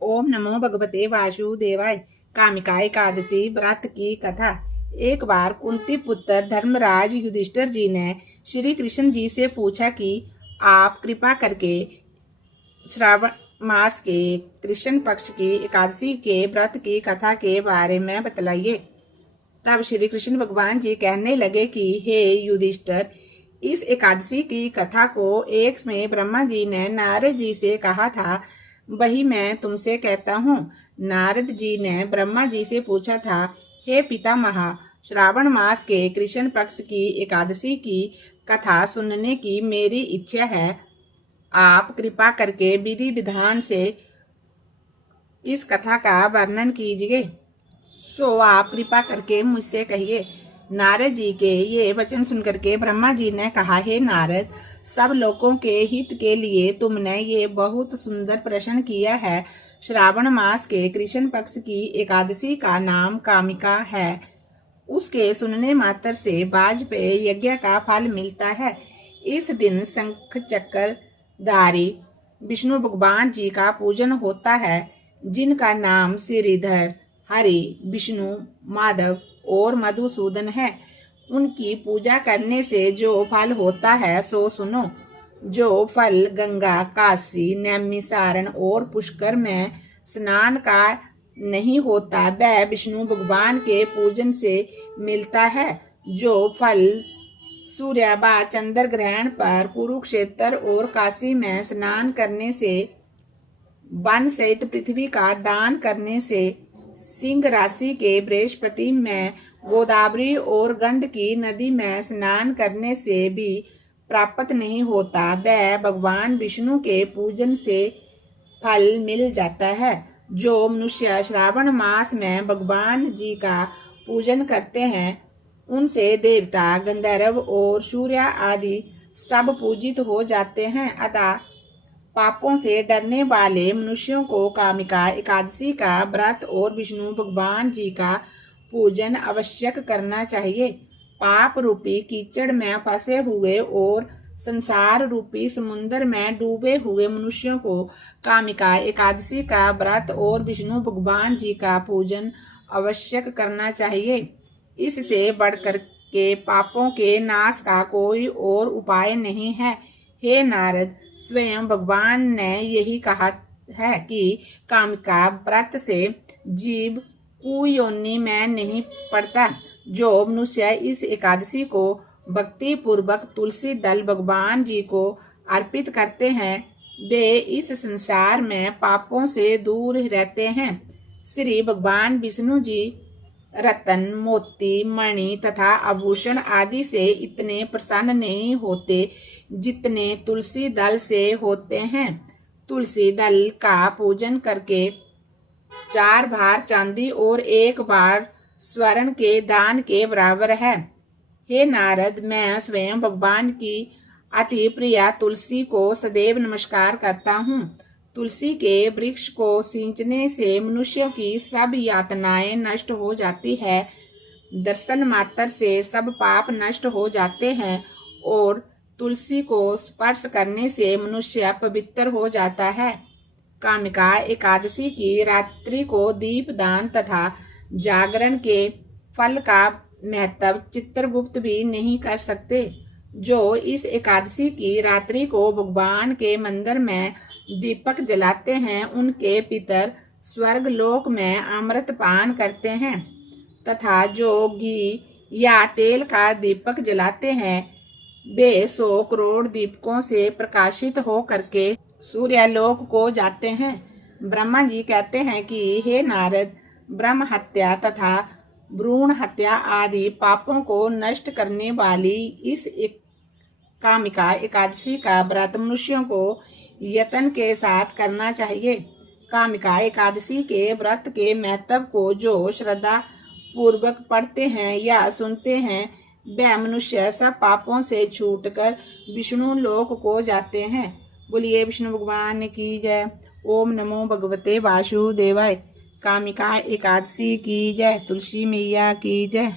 ओम नमो भगवते वासुदेवाय। कामिका एकादशी व्रत की कथा। एक बार कुंती पुत्र धर्मराज युधिष्ठिर जी ने श्री कृष्ण जी से पूछा कि आप कृपा करके श्रावण मास के कृष्ण पक्ष की एकादशी के व्रत की कथा के बारे में बतलाइए। तब श्री कृष्ण भगवान जी कहने लगे कि हे युधिष्ठिर, इस एकादशी की कथा को एक समय ब्रह्मा जी ने नारद जी से कहा था, वही मैं तुमसे कहता हूँ। नारद जी ने ब्रह्मा जी से पूछा था, हे पितामह, श्रावण मास के कृष्ण पक्ष की एकादशी की कथा सुनने की मेरी इच्छा है। आप कृपा करके विधि विधान से इस कथा का वर्णन कीजिए। सो आप कृपा करके मुझसे कहिए। नारद जी के ये वचन सुनकर के ब्रह्मा जी ने कहा, हे नारद, सब लोगों के हित के लिए तुमने ये बहुत सुंदर प्रश्न किया है। श्रावण मास के कृष्ण पक्ष की एकादशी का नाम कामिका है। उसके सुनने मात्र से वाजपेयी यज्ञ का फल मिलता है। इस दिन शंख चक्रधारी विष्णु भगवान जी का पूजन होता है, जिनका नाम श्रीधर, हरि, विष्णु, माधव और मधुसूदन है। उनकी पूजा करने से जो फल होता है सो सुनो। जो फल गंगा, काशी, नैमिसारण और पुष्कर में स्नान का नहीं होता, वह विष्णु भगवान के पूजन से मिलता है। जो फल सूर्य व चंद्र ग्रहण पर कुरुक्षेत्र और काशी में स्नान करने से, वन सहित पृथ्वी का दान करने से, सिंह राशि के बृहस्पति में, गोदावरी और गंडकी नदी में स्नान करने से भी प्राप्त नहीं होता, वह भगवान विष्णु के पूजन से फल मिल जाता है। जो मनुष्य श्रावण मास में भगवान जी का पूजन करते हैं, उनसे देवता, गंधर्व और सूर्य आदि सब पूजित हो जाते हैं। अतः पापों से डरने वाले मनुष्यों को कामिका एकादशी का व्रत और विष्णु भगवान जी का पूजन आवश्यक करना चाहिए। पाप रूपी कीचड़ में फंसे हुए और संसार रूपी समुद्र में डूबे हुए मनुष्यों को कामिका एकादशी का व्रत और विष्णु भगवान जी का पूजन आवश्यक करना चाहिए। इससे बढ़कर के पापों के नाश का कोई और उपाय नहीं है। हे नारद, स्वयं भगवान ने यही कहा है कि कामिका व्रत से जीव कुयोनि में नहीं पड़ता। जो मनुष्य इस एकादशी को भक्ति पूर्वक तुलसी दल भगवान जी को अर्पित करते हैं, वे इस संसार में पापों से दूर रहते हैं। श्री भगवान विष्णु जी रतन, मोती, मणि तथा आभूषण आदि से इतने प्रसन्न नहीं होते जितने तुलसी दल से होते हैं। तुलसी दल का पूजन करके 4 भार चांदी और 1 भार स्वर्ण के दान के बराबर है। हे नारद, मैं स्वयं भगवान की अति प्रिया तुलसी को सदैव नमस्कार करता हूँ। तुलसी के वृक्ष को सींचने से मनुष्य की सब यातनाएं नष्ट हो जाती है। दर्शन मात्र से सब पाप नष्ट हो जाते हैं और तुलसी को स्पर्श करने से मनुष्य पवित्र हो जाता है। कामिका एकादशी की रात्रि को दीपदान तथा जागरण के फल का महत्व चित्रगुप्त भी नहीं कर सकते। जो इस एकादशी की रात्रि को भगवान के मंदिर में दीपक जलाते हैं, उनके पितर स्वर्ग लोक में अमृत पान करते हैं। तथा जो घी या तेल का दीपक जलाते हैं, वे 100 करोड़ दीपकों से प्रकाशित हो करके सूर्यलोक को जाते हैं। ब्रह्मा जी कहते हैं कि हे नारद, ब्रह्म हत्या तथा भ्रूण हत्या आदि पापों को नष्ट करने वाली इस कामिका एकादशी का व्रत मनुष्यों को यत्न के साथ करना चाहिए। कामिका एकादशी के व्रत के महत्व को जो श्रद्धा पूर्वक पढ़ते हैं या सुनते हैं, वह मनुष्य सब पापों से छूटकर विष्णु लोक को जाते हैं। बोलिए विष्णु भगवान की जय। ओम नमो भगवते वासुदेवाय। कामिका एकादशी की जय। तुलसी मैया की जय।